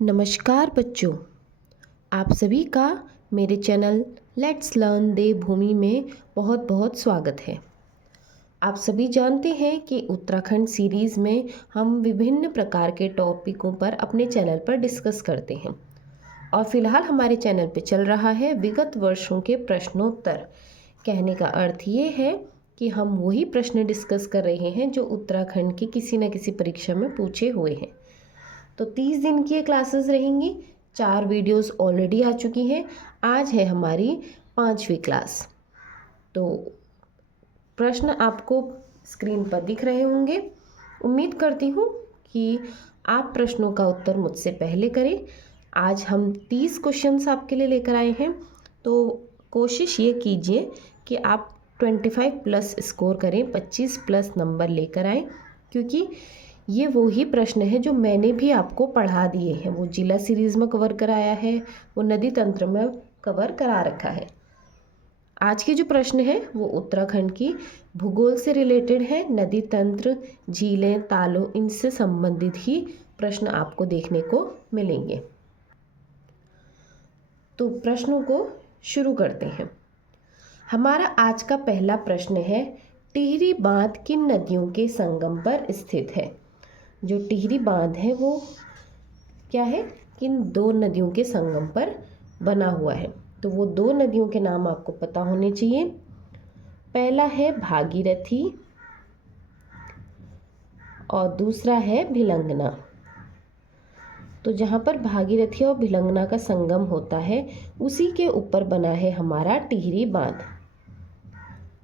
नमस्कार बच्चों, आप सभी का मेरे चैनल लेट्स लर्न देवभूमि में बहुत बहुत स्वागत है। आप सभी जानते हैं कि उत्तराखंड सीरीज़ में हम विभिन्न प्रकार के टॉपिकों पर अपने चैनल पर डिस्कस करते हैं और फिलहाल हमारे चैनल पे चल रहा है विगत वर्षों के प्रश्नोत्तर। कहने का अर्थ ये है कि हम वही प्रश्न डिस्कस कर रहे हैं जो उत्तराखंड की किसी न किसी परीक्षा में पूछे हुए हैं। तो 30 दिन की ये क्लासेस रहेंगी। 4 वीडियोस ऑलरेडी आ चुकी हैं। आज है हमारी 5वीं क्लास। तो प्रश्न आपको स्क्रीन पर दिख रहे होंगे। उम्मीद करती हूँ कि आप प्रश्नों का उत्तर मुझसे पहले करें। आज हम 30 क्वेश्चंस आपके लिए लेकर आए हैं, तो कोशिश ये कीजिए कि आप 25 प्लस स्कोर करें, 25 प्लस नंबर लेकर आएँ, क्योंकि ये वो ही प्रश्न है जो मैंने भी आपको पढ़ा दिए हैं। वो जिला सीरीज़ में कवर कराया है, वो नदी तंत्र में कवर करा रखा है। आज के जो प्रश्न है वो उत्तराखंड की भूगोल से रिलेटेड है। नदी तंत्र, झीलें, तालों, इनसे संबंधित ही प्रश्न आपको देखने को मिलेंगे। तो प्रश्नों को शुरू करते हैं। हमारा आज का पहला प्रश्न है, टिहरी बांध किन नदियों के संगम पर स्थित है? जो टिहरी बांध है वो क्या है, किन 2 नदियों के संगम पर बना हुआ है? तो वो 2 नदियों के नाम आपको पता होने चाहिए। पहला है भागीरथी और दूसरा है भिलंगना। तो जहाँ पर भागीरथी और भिलंगना का संगम होता है उसी के ऊपर बना है हमारा टिहरी बांध।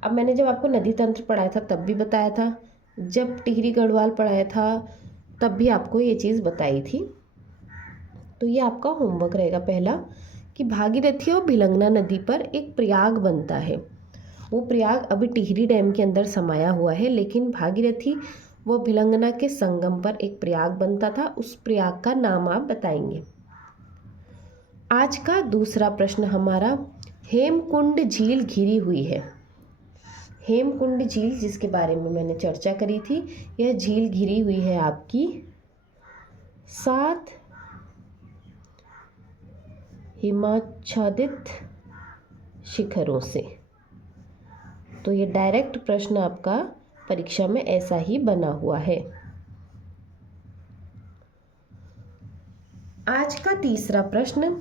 अब मैंने जब आपको नदी तंत्र पढ़ाया था तब भी बताया था, जब टिहरी गढ़वाल पढ़ाया था तब भी आपको ये चीज़ बताई थी। तो ये आपका होमवर्क रहेगा पहला, कि भागीरथी और भिलंगना नदी पर एक प्रयाग बनता है। वो प्रयाग अभी टिहरी डैम के अंदर समाया हुआ है, लेकिन भागीरथी व भिलंगना के संगम पर एक प्रयाग बनता था। उस प्रयाग का नाम आप बताएंगे। आज का दूसरा प्रश्न हमारा, हेमकुंड झील घिरी हुई है। हेमकुंड झील जिसके बारे में मैंने चर्चा करी थी, यह झील घिरी हुई है आपकी 7 हिमाच्छादित शिखरों से। तो ये डायरेक्ट प्रश्न आपका परीक्षा में ऐसा ही बना हुआ है। आज का तीसरा प्रश्न,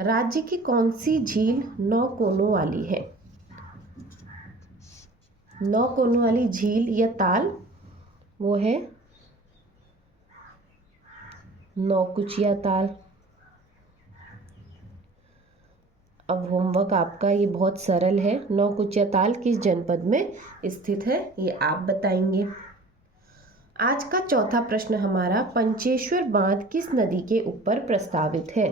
राज्य की कौन सी झील 9 कोनों वाली है? 9 कोनों वाली झील या ताल वो है नौकुचिया ताल। अब होमवर्क आपका ये बहुत सरल है। नौकुचिया ताल किस जनपद में स्थित है ये आप बताएंगे। आज का चौथा प्रश्न हमारा, पंचेश्वर बांध किस नदी के ऊपर प्रस्तावित है?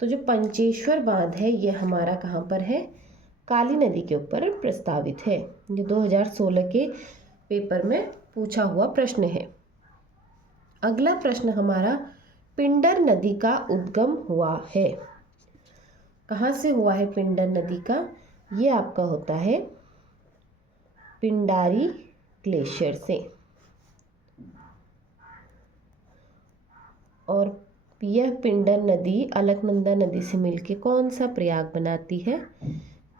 तो जो पंचेश्वर बांध है ये हमारा कहाँ पर है? काली नदी के ऊपर प्रस्तावित है। ये 2016 के पेपर में पूछा हुआ प्रश्न है। अगला प्रश्न हमारा, पिंडर नदी का उद्गम हुआ है। कहाँ से हुआ है पिंडर नदी का? ये आपका होता है पिंडारी ग्लेशियर से। और यह पिंडर नदी अलकनंदा नदी से मिलके कौन सा प्रयाग बनाती है?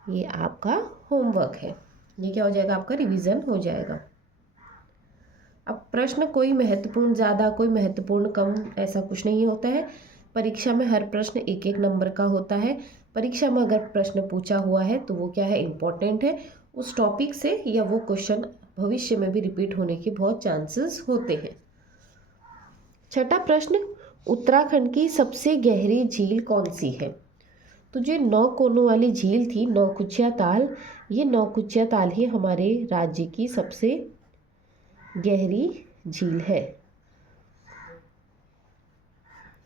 ये आपका होमवर्क है। ये क्या हो जाएगा? आपका रिवीजन हो जाएगा। अब प्रश्न कोई महत्वपूर्ण ज़्यादा, कोई महत्वपूर्ण कम, ऐसा कुछ नहीं होता है। परीक्षा में हर प्रश्न 1-1 नंबर का होता है। परीक्षा में अगर प्रश्न पूछा हुआ है तो वो क्या है, इम्पोर्टेंट है उस टॉपिक से, या वो क्वेश्चन भविष्य में भी रिपीट होने के बहुत चांसेस होते हैं। छठा प्रश्न, उत्तराखंड की सबसे गहरी झील कौन सी है? तो जो 9 कोनों वाली झील थी नौकुचिया ताल, ये नौकुचिया ताल ही हमारे राज्य की सबसे गहरी झील है,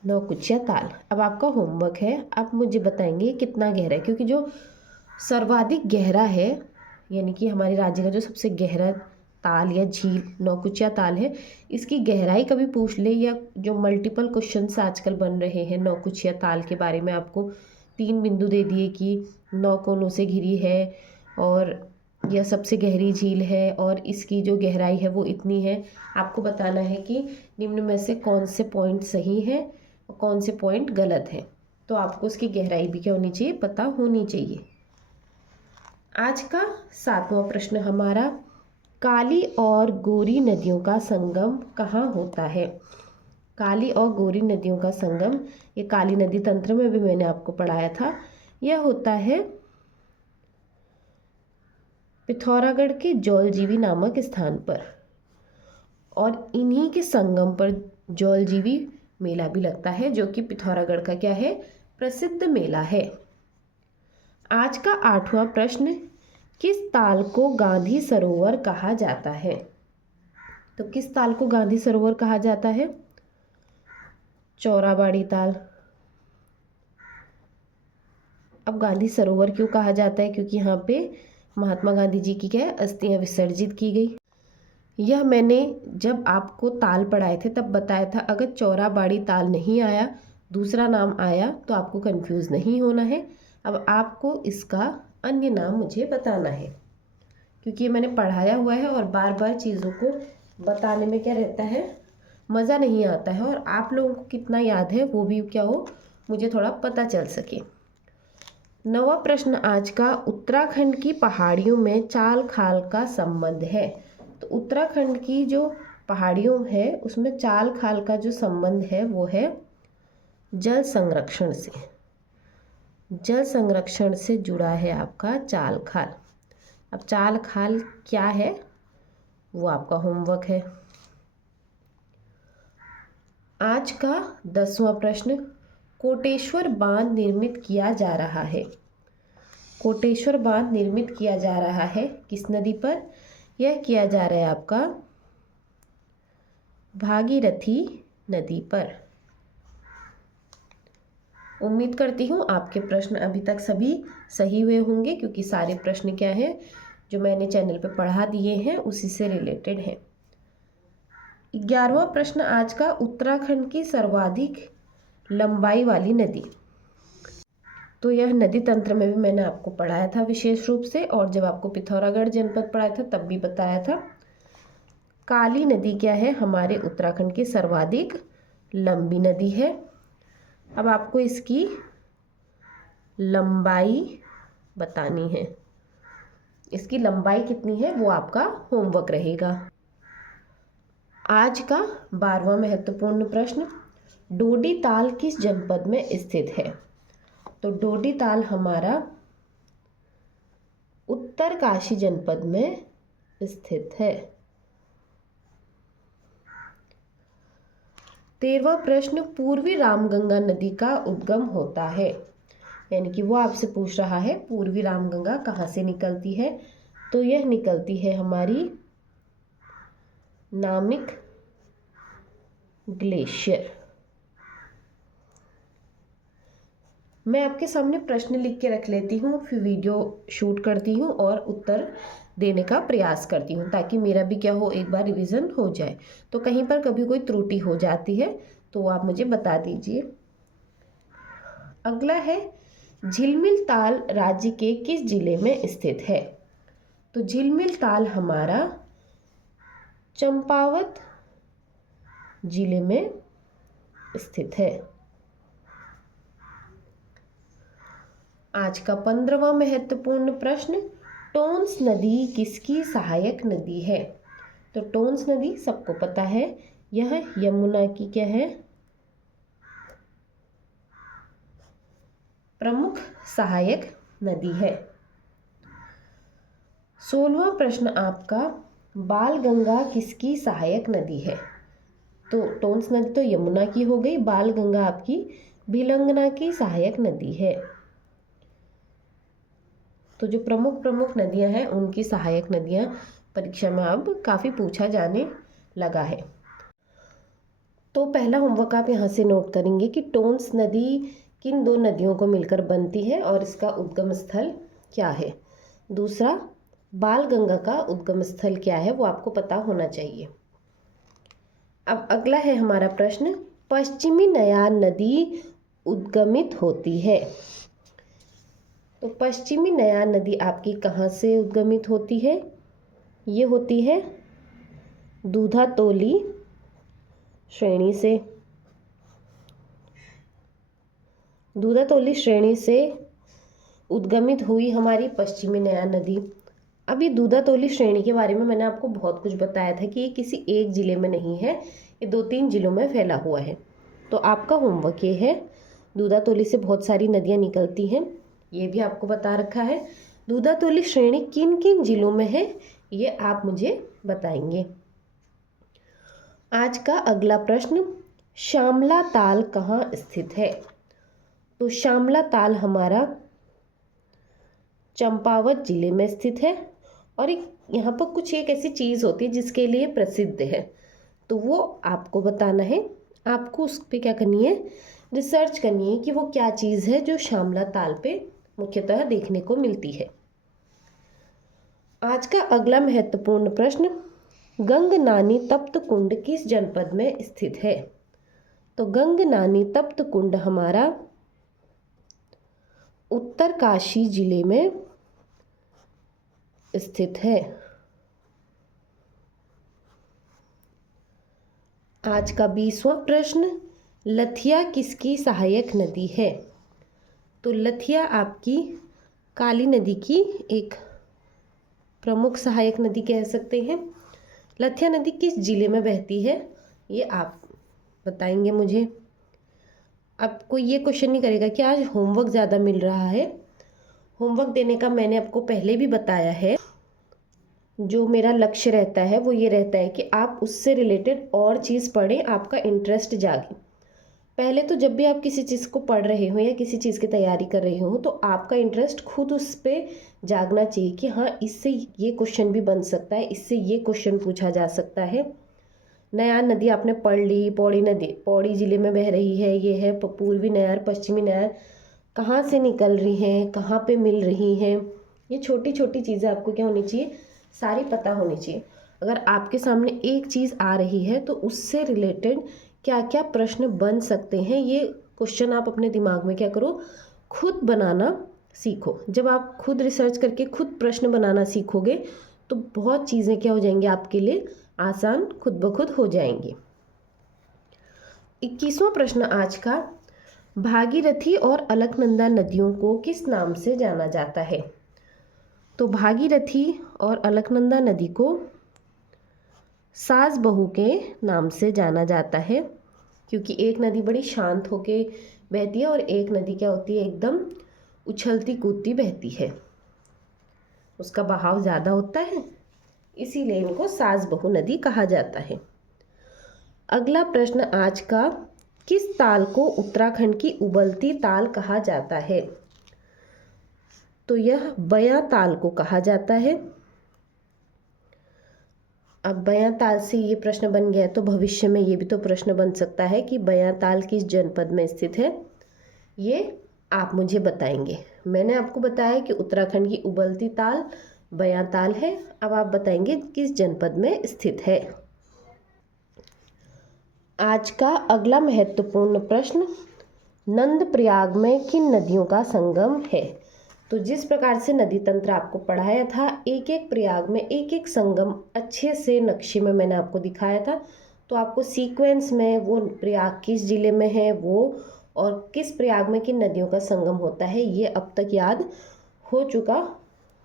नौकुचिया ताल। अब आपका होमवर्क है, आप मुझे बताएंगे कितना गहरा है, क्योंकि जो सर्वाधिक गहरा है, यानी कि हमारे राज्य का जो सबसे गहरा ताल या झील नौकुचिया ताल है, इसकी गहराई कभी पूछ ले, या जो मल्टीपल क्वेश्चंस आजकल बन रहे हैं नौकुचिया ताल के बारे में, आपको 3 बिंदु दे दिए कि 9 कोनों से घिरी है और यह सबसे गहरी झील है और इसकी जो गहराई है वो इतनी है। आपको बताना है कि निम्न में से कौन से पॉइंट सही हैं। और कौन से पॉइंट गलत हैं। तो आपको उसकी गहराई भी क्या होनी चाहिए, पता होनी चाहिए। आज का 7वां प्रश्न हमारा, काली और गोरी नदियों का संगम कहाँ होता है। काली और गोरी नदियों का संगम, ये काली नदी तंत्र में भी मैंने आपको पढ़ाया था, यह होता है पिथौरागढ़ के जौलजीबी नामक स्थान पर। और इन्हीं के संगम पर जौलजीबी मेला भी लगता है, जो कि पिथौरागढ़ का क्या है, प्रसिद्ध मेला है। आज का 8वां प्रश्न, किस ताल को गांधी सरोवर कहा जाता है। तो किस ताल को गांधी सरोवर कहा जाता है, चौराबाड़ी ताल। अब गांधी सरोवर क्यों कहा जाता है, क्योंकि यहाँ पे महात्मा गांधी जी की क्या है, अस्थियां विसर्जित की गई। यह मैंने जब आपको ताल पढ़ाए थे तब बताया था। अगर चौराबाड़ी ताल नहीं आया, दूसरा नाम आया, तो आपको कंफ्यूज नहीं होना है। अब आपको इसका अन्य नाम मुझे बताना है, क्योंकि ये मैंने पढ़ाया हुआ है और बार बार चीज़ों को बताने में क्या रहता है, मज़ा नहीं आता है। और आप लोगों को कितना याद है वो भी क्या हो, मुझे थोड़ा पता चल सके। 9वां प्रश्न आज का, उत्तराखंड की पहाड़ियों में चाल खाल का संबंध है। तो उत्तराखंड की जो पहाड़ियों है उसमें चाल खाल का जो संबंध है वो है जल संरक्षण से। जल संरक्षण से जुड़ा है आपका चाल खाल। अब चाल खाल क्या है वो आपका होमवर्क है। आज का 10वां प्रश्न, कोटेश्वर बांध निर्मित किया जा रहा है। कोटेश्वर बांध निर्मित किया जा रहा है किस नदी पर, यह किया जा रहा है आपका भागीरथी नदी पर। उम्मीद करती हूँ आपके प्रश्न अभी तक सभी सही हुए होंगे, क्योंकि सारे प्रश्न क्या हैं जो मैंने चैनल पे पढ़ा दिए हैं उसी से रिलेटेड है। 11वां प्रश्न आज का, उत्तराखंड की सर्वाधिक लंबाई वाली नदी। तो यह नदी तंत्र में भी मैंने आपको पढ़ाया था विशेष रूप से, और जब आपको पिथौरागढ़ जनपद पढ़ाया था तब भी बताया था। काली नदी क्या है, हमारे उत्तराखंड की सर्वाधिक लंबी नदी है। अब आपको इसकी लंबाई बतानी है, इसकी लंबाई कितनी है वो आपका होमवर्क रहेगा। आज का 12वां महत्वपूर्ण प्रश्न, डोडी ताल किस जनपद में स्थित है। तो डोडी ताल हमारा उत्तरकाशी जनपद में स्थित है। 13वां प्रश्न, पूर्वी रामगंगा नदी का उद्गम होता है। यानी कि वो आपसे पूछ रहा है पूर्वी रामगंगा कहाँ से निकलती है। तो यह निकलती है हमारी नामिक ग्लेशियर। मैं आपके सामने प्रश्न लिख के रख लेती हूँ, फिर वीडियो शूट करती हूँ और उत्तर देने का प्रयास करती हूँ, ताकि मेरा भी क्या हो, एक बार रिवीजन हो जाए। तो कहीं पर कभी कोई त्रुटि हो जाती है तो आप मुझे बता दीजिए। अगला है, झिलमिल ताल राज्य के किस जिले में स्थित है। तो झिलमिल ताल हमारा चंपावत जिले में स्थित है। आज का 15वां महत्वपूर्ण प्रश्न, टोंस नदी किसकी सहायक नदी है। तो टोंस नदी सबको पता है, यह यमुना की क्या है, प्रमुख सहायक नदी है। 16वां प्रश्न आपका, बाल गंगा किसकी सहायक नदी है। तो टोंस नदी तो यमुना की हो गई, बाल गंगा आपकी भिलंगना की सहायक नदी है। तो जो प्रमुख प्रमुख नदियां हैं उनकी सहायक नदियां परीक्षा में अब काफ़ी पूछा जाने लगा है। तो पहला होमवर्क आप यहाँ से नोट करेंगे कि टोंस नदी किन दो नदियों को मिलकर बनती है और इसका उद्गम स्थल क्या है। दूसरा, बाल गंगा का उद्गम स्थल क्या है वो आपको पता होना चाहिए। अब अगला है हमारा प्रश्न, पश्चिमी नयार नदी उद्गमित होती है। तो पश्चिमी नयार नदी आपकी कहाँ से उद्गमित होती है, ये होती है दूधातोली श्रेणी से। दूधातोली श्रेणी से उद्गमित हुई हमारी पश्चिमी नयार नदी। अभी दूधातोली श्रेणी के बारे में मैंने आपको बहुत कुछ बताया था कि ये किसी एक ज़िले में नहीं है, ये 2-3 ज़िलों में फैला हुआ है। तो आपका होमवर्क ये है, दूधातोली से बहुत सारी नदियाँ निकलती हैं, ये भी आपको बता रखा है। दूधातोली श्रेणी किन किन ज़िलों में है ये आप मुझे बताएंगे। आज का अगला प्रश्न, श्यामला ताल कहाँ स्थित है? तो श्यामला ताल हमारा चंपावत जिले में स्थित है और यहाँ पर कुछ एक ऐसी चीज़ होती है जिसके लिए प्रसिद्ध है, तो वो आपको बताना है। आपको उस पर क्या करनी है, रिसर्च करनी है कि वो क्या चीज़ है जो श्यामला ताल पे मुख्यतः देखने को मिलती है। आज का अगला महत्वपूर्ण प्रश्न, गंगनानी तप्त कुंड किस जनपद में स्थित है? तो गंगनानी तप्त कुंड हमारा उत्तरकाशी जिले में स्थित है। आज का 20वां प्रश्न, लथिया किसकी सहायक नदी है? तो लथिया आपकी काली नदी की एक प्रमुख सहायक नदी कह सकते हैं। लथिया नदी किस जिले में बहती है ये आप बताएंगे मुझे। आपको ये क्वेश्चन नहीं करेगा कि आज होमवर्क ज़्यादा मिल रहा है, होमवर्क देने का मैंने आपको पहले भी बताया है। जो मेरा लक्ष्य रहता है वो ये रहता है कि आप उससे रिलेटेड और चीज़ पढ़ें, आपका इंटरेस्ट जागे। पहले तो जब भी आप किसी चीज़ को पढ़ रहे हो या किसी चीज़ की तैयारी कर रहे हो तो आपका इंटरेस्ट खुद उस पर जागना चाहिए कि हाँ इससे ये क्वेश्चन भी बन सकता है, इससे ये क्वेश्चन पूछा जा सकता है। नयार नदी आपने पढ़ ली, पौड़ी नदी पौड़ी ज़िले में बह रही है, ये है पूर्वी नयार, पश्चिमी नयार कहाँ से निकल रही हैं, कहाँ पे मिल रही हैं, ये छोटी छोटी चीज़ें आपको क्या होनी चाहिए, सारी पता होनी चाहिए। अगर आपके सामने एक चीज़ आ रही है तो उससे रिलेटेड क्या क्या प्रश्न बन सकते हैं, ये क्वेश्चन आप अपने दिमाग में क्या करो, खुद बनाना सीखो। जब आप खुद रिसर्च करके खुद प्रश्न बनाना सीखोगे तो बहुत चीज़ें क्या हो जाएंगी आपके लिए आसान, खुद ब खुद हो जाएंगी। 21वां प्रश्न आज का, भागीरथी और अलकनंदा नदियों को किस नाम से जाना जाता है? तो भागीरथी और अलकनंदा नदी को सास बहू के नाम से जाना जाता है, क्योंकि एक नदी बड़ी शांत होके बहती है और एक नदी क्या होती है, एकदम उछलती कूदती बहती है, उसका बहाव ज़्यादा होता है, इसीलिए इनको सास बहू नदी कहा जाता है। अगला प्रश्न आज का, किस ताल को उत्तराखंड की उबलती ताल कहा जाता है? तो यह बयां ताल को कहा जाता है। अब बयां ताल से ये प्रश्न बन गया तो भविष्य में ये भी तो प्रश्न बन सकता है कि बयां ताल किस जनपद में स्थित है, ये आप मुझे बताएंगे। मैंने आपको बताया कि उत्तराखंड की उबलती ताल बयां ताल है, अब आप बताएंगे किस जनपद में स्थित है। आज का अगला महत्वपूर्ण प्रश्न, नंदप्रयाग में किन नदियों का संगम है? तो जिस प्रकार से नदी तंत्र आपको पढ़ाया था, एक एक प्रयाग में एक एक संगम अच्छे से नक्शे में मैंने आपको दिखाया था, तो आपको सीक्वेंस में वो प्रयाग किस जिले में है वो और किस प्रयाग में किन नदियों का संगम होता है ये अब तक याद हो चुका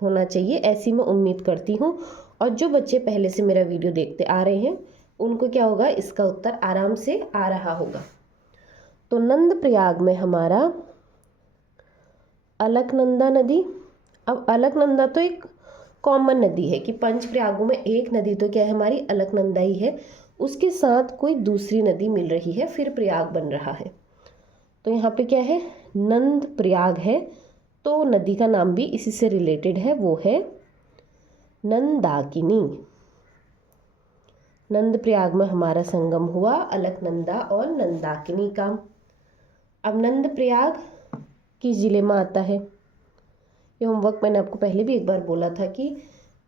होना चाहिए, ऐसी मैं उम्मीद करती हूँ। और जो बच्चे पहले से मेरा वीडियो देखते आ रहे हैं उनको क्या होगा, इसका उत्तर आराम से आ रहा होगा। तो नंदप्रयाग में हमारा अलकनंदा नदी, अब अलकनंदा तो एक कॉमन नदी है कि पंच प्रयागों में एक नदी तो क्या है हमारी अलकनंदा ही है, उसके साथ कोई दूसरी नदी मिल रही है फिर प्रयाग बन रहा है, तो यहाँ पे क्या है, नंद प्रयाग है, तो नदी का नाम भी इसी से रिलेटेड है, वो है नंदाकिनी। नंद प्रयाग में हमारा संगम हुआ अलकनंदा और नंदाकिनी का। अब नंद प्रयाग किस जिले में आता है, ये होमवर्क मैंने आपको पहले भी एक बार बोला था कि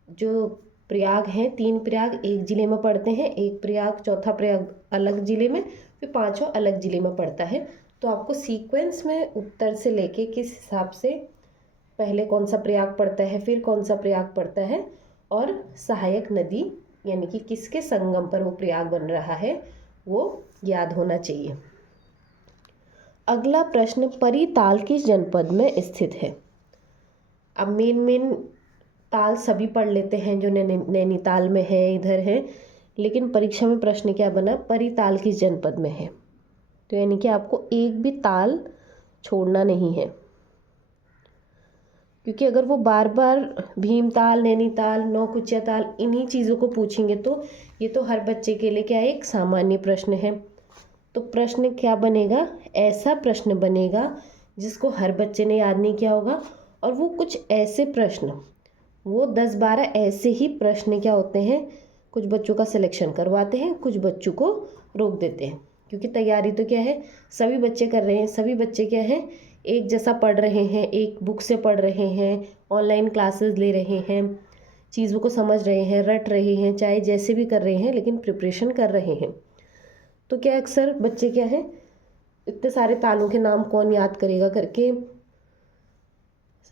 जो प्रयाग हैं, 3 प्रयाग एक जिले में पड़ते हैं, एक प्रयाग चौथा प्रयाग अलग जिले में, फिर 5वां अलग जिले में पड़ता है। तो आपको सीक्वेंस में उत्तर से लेके किस हिसाब से पहले कौन सा प्रयाग पड़ता है फिर कौन सा प्रयाग पड़ता है और सहायक नदी यानी कि किसके संगम पर वो प्रयाग बन रहा है वो याद होना चाहिए। अगला प्रश्न, परिताल किस जनपद में स्थित है? अब मेन ताल सभी पढ़ लेते हैं जो नैनीताल में है, इधर है, लेकिन परीक्षा में प्रश्न क्या बना, परिताल किस जनपद में है। तो यानी कि आपको एक भी ताल छोड़ना नहीं है, क्योंकि अगर वो बार बार भीमताल, नैनीताल, नौकुचिया ताल इन्हीं चीज़ों को पूछेंगे तो ये तो हर बच्चे के लिए क्या है, एक सामान्य प्रश्न है। तो प्रश्न क्या बनेगा, ऐसा प्रश्न बनेगा जिसको हर बच्चे ने याद नहीं किया होगा, और वो कुछ ऐसे प्रश्न, वो 10-12 ऐसे ही प्रश्न क्या होते हैं, कुछ बच्चों का सिलेक्शन करवाते हैं, कुछ बच्चों को रोक देते हैं, क्योंकि तैयारी तो क्या है, सभी बच्चे कर रहे हैं, सभी बच्चे क्या है, एक जैसा पढ़ रहे हैं, एक बुक से पढ़ रहे हैं, ऑनलाइन क्लासेस ले रहे हैं, चीज़ों को समझ रहे हैं, रट रहे हैं, चाहे जैसे भी कर रहे हैं, लेकिन प्रिपरेशन कर रहे हैं। तो क्या अक्सर बच्चे क्या है, इतने सारे तालों के नाम कौन याद करेगा करके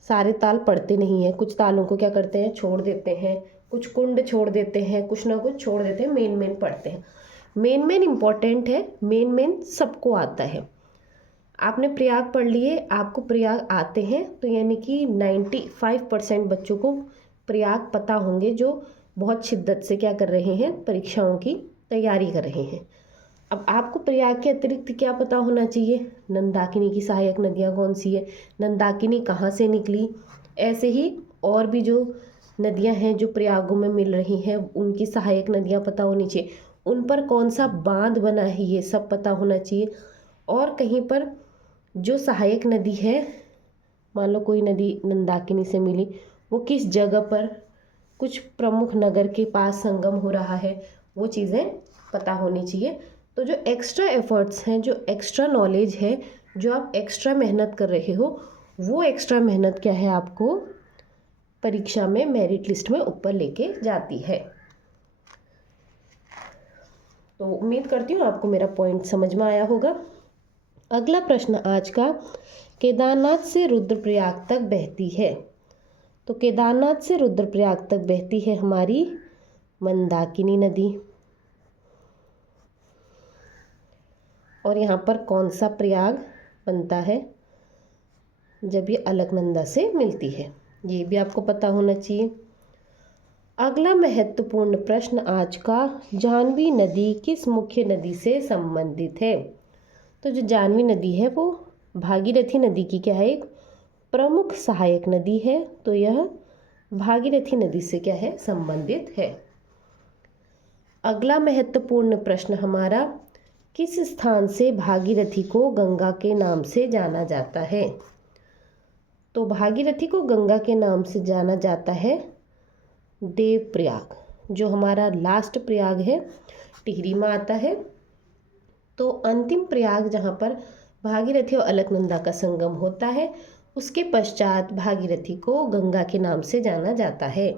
सारे ताल पढ़ते नहीं हैं, कुछ तालों को क्या करते हैं, छोड़ देते हैं, कुछ कुंड छोड़ देते हैं, कुछ ना कुछ छोड़ देते हैं, मेन पढ़ते हैं। मेन इम्पॉर्टेंट है, मेन सबको आता है। आपने प्रयाग पढ़ लिए, आपको प्रयाग आते हैं, तो यानी कि 95% बच्चों को प्रयाग पता होंगे, जो बहुत शिद्दत से क्या कर रहे हैं, परीक्षाओं की तैयारी कर रहे हैं। अब आपको प्रयाग के अतिरिक्त क्या पता होना चाहिए, नंदाकिनी की सहायक नदियाँ कौन सी है, नंदाकिनी कहाँ से निकली, ऐसे ही और भी जो नदियाँ हैं जो प्रयागों में मिल रही हैं, उनकी सहायक नदियाँ पता होनी चाहिए, उन पर कौन सा बांध बना है, ये सब पता होना चाहिए। और कहीं पर जो सहायक नदी है, मान लो कोई नदी नंदाकिनी से मिली, वो किस जगह पर, कुछ प्रमुख नगर के पास संगम हो रहा है, वो चीज़ें पता होनी चाहिए। तो जो एक्स्ट्रा एफर्ट्स हैं, जो एक्स्ट्रा नॉलेज है, जो आप एक्स्ट्रा मेहनत कर रहे हो, वो एक्स्ट्रा मेहनत क्या है, आपको परीक्षा में मेरिट लिस्ट में ऊपर लेके जाती है। तो उम्मीद करती हूँ आपको मेरा पॉइंट समझ में आया होगा। अगला प्रश्न आज का, केदारनाथ से रुद्रप्रयाग तक बहती है। तो केदारनाथ से रुद्रप्रयाग तक बहती है हमारी मंदाकिनी नदी। और यहाँ पर कौन सा प्रयाग बनता है, जब ये अलकनंदा से मिलती है, ये भी आपको पता होना चाहिए। अगला महत्वपूर्ण प्रश्न आज का, जाह्नवी नदी किस मुख्य नदी से संबंधित है। तो जो जाह्नवी नदी है वो भागीरथी नदी की क्या है, एक प्रमुख सहायक नदी है, तो यह भागीरथी नदी से क्या है, संबंधित है। अगला महत्वपूर्ण प्रश्न हमारा, किस स्थान से भागीरथी को गंगा के नाम से जाना जाता है। तो भागीरथी को गंगा के नाम से जाना जाता है देवप्रयाग, जो हमारा लास्ट प्रयाग है, टिहरी में आता है। तो अंतिम प्रयाग जहाँ पर भागीरथी और अलकनंदा का संगम होता है, उसके पश्चात भागीरथी को गंगा के नाम से जाना जाता है।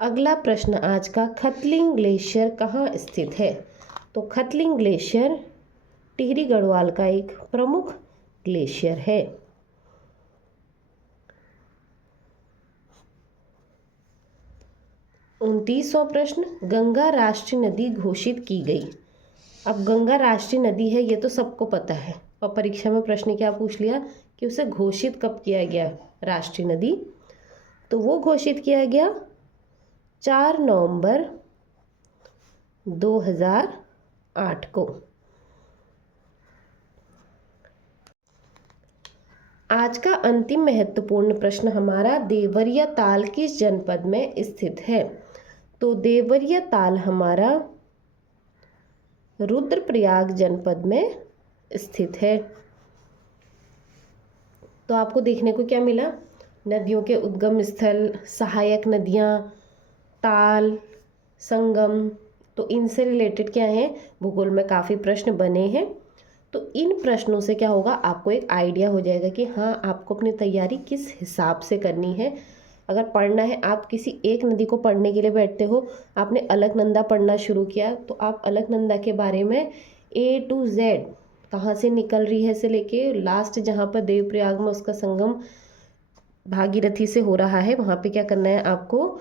अगला प्रश्न आज का, खतलिंग ग्लेशियर कहाँ स्थित है। तो खतलिंग ग्लेशियर टिहरी गढ़वाल का एक प्रमुख ग्लेशियर है। 29वां प्रश्न, गंगा राष्ट्रीय नदी घोषित की गई। अब गंगा राष्ट्रीय नदी है, ये तो सबको पता है, और परीक्षा में प्रश्न क्या पूछ लिया कि उसे घोषित कब किया गया राष्ट्रीय नदी। तो वो घोषित किया गया 4 नवंबर 2008 को। आज का अंतिम महत्वपूर्ण प्रश्न हमारा, देवरिया ताल किस जनपद में स्थित है। तो देवरिया ताल हमारा रुद्रप्रयाग जनपद में स्थित है। तो आपको देखने को क्या मिला, नदियों के उद्गम स्थल, सहायक नदियाँ, ताल, संगम, तो इनसे रिलेटेड क्या है, भूगोल में काफ़ी प्रश्न बने हैं। तो इन प्रश्नों से क्या होगा, आपको एक आइडिया हो जाएगा कि हाँ, आपको अपनी तैयारी किस हिसाब से करनी है। अगर पढ़ना है, आप किसी एक नदी को पढ़ने के लिए बैठते हो, आपने अलकनंदा पढ़ना शुरू किया, तो आप अलकनंदा के बारे में A to Z, कहाँ से निकल रही है से लेके लास्ट जहाँ पर देवप्रयाग में उसका संगम भागीरथी से हो रहा है, वहाँ पे क्या करना है आपको,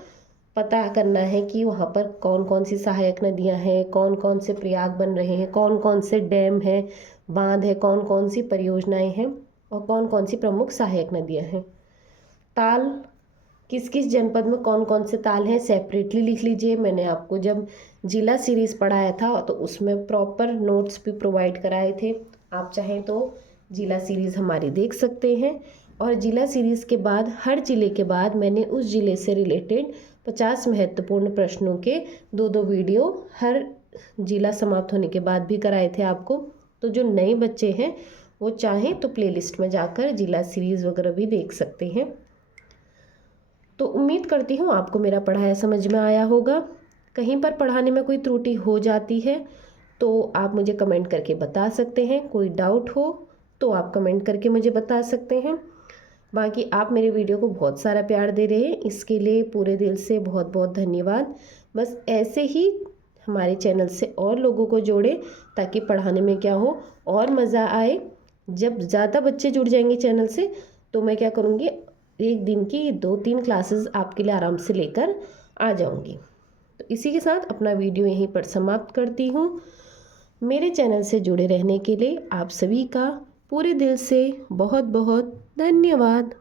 पता करना है कि वहाँ पर कौन कौन सी सहायक नदियाँ हैं, कौन कौन से प्रयाग बन रहे हैं, कौन कौन से डैम हैं, बांध है, कौन कौन सी परियोजनाएं हैं और कौन कौन सी प्रमुख सहायक नदियाँ हैं। ताल किस किस जनपद में कौन कौन से ताल हैं सेपरेटली लिख लीजिए। मैंने आपको जब जिला सीरीज़ पढ़ाया था तो उसमें प्रॉपर नोट्स भी प्रोवाइड कराए थे। आप चाहें तो जिला सीरीज़ हमारी देख सकते हैं। और जिला सीरीज़ के बाद हर जिले के बाद मैंने उस जिले से रिलेटेड 50 महत्वपूर्ण प्रश्नों के 2-2 वीडियो हर जिला समाप्त होने के बाद भी कराए थे आपको। तो जो नए बच्चे हैं वो चाहें तो प्लेलिस्ट में जाकर जिला सीरीज़ वगैरह भी देख सकते हैं। तो उम्मीद करती हूँ आपको मेरा पढ़ाया समझ में आया होगा। कहीं पर पढ़ाने में कोई त्रुटि हो जाती है तो आप मुझे कमेंट करके बता सकते हैं। कोई डाउट हो तो आप कमेंट करके मुझे बता सकते हैं। बाकी आप मेरे वीडियो को बहुत सारा प्यार दे रहे हैं, इसके लिए पूरे दिल से बहुत बहुत धन्यवाद। बस ऐसे ही हमारे चैनल से और लोगों को जोड़ें ताकि पढ़ाने में क्या हो और मज़ा आए। जब ज़्यादा बच्चे जुड़ जाएंगे चैनल से तो मैं क्या करूँगी, एक दिन की 2-3 क्लासेस आपके लिए आराम से लेकर आ जाऊँगी। तो इसी के साथ अपना वीडियो यहीं पर समाप्त करती हूँ। मेरे चैनल से जुड़े रहने के लिए आप सभी का पूरे दिल से बहुत बहुत धन्यवाद।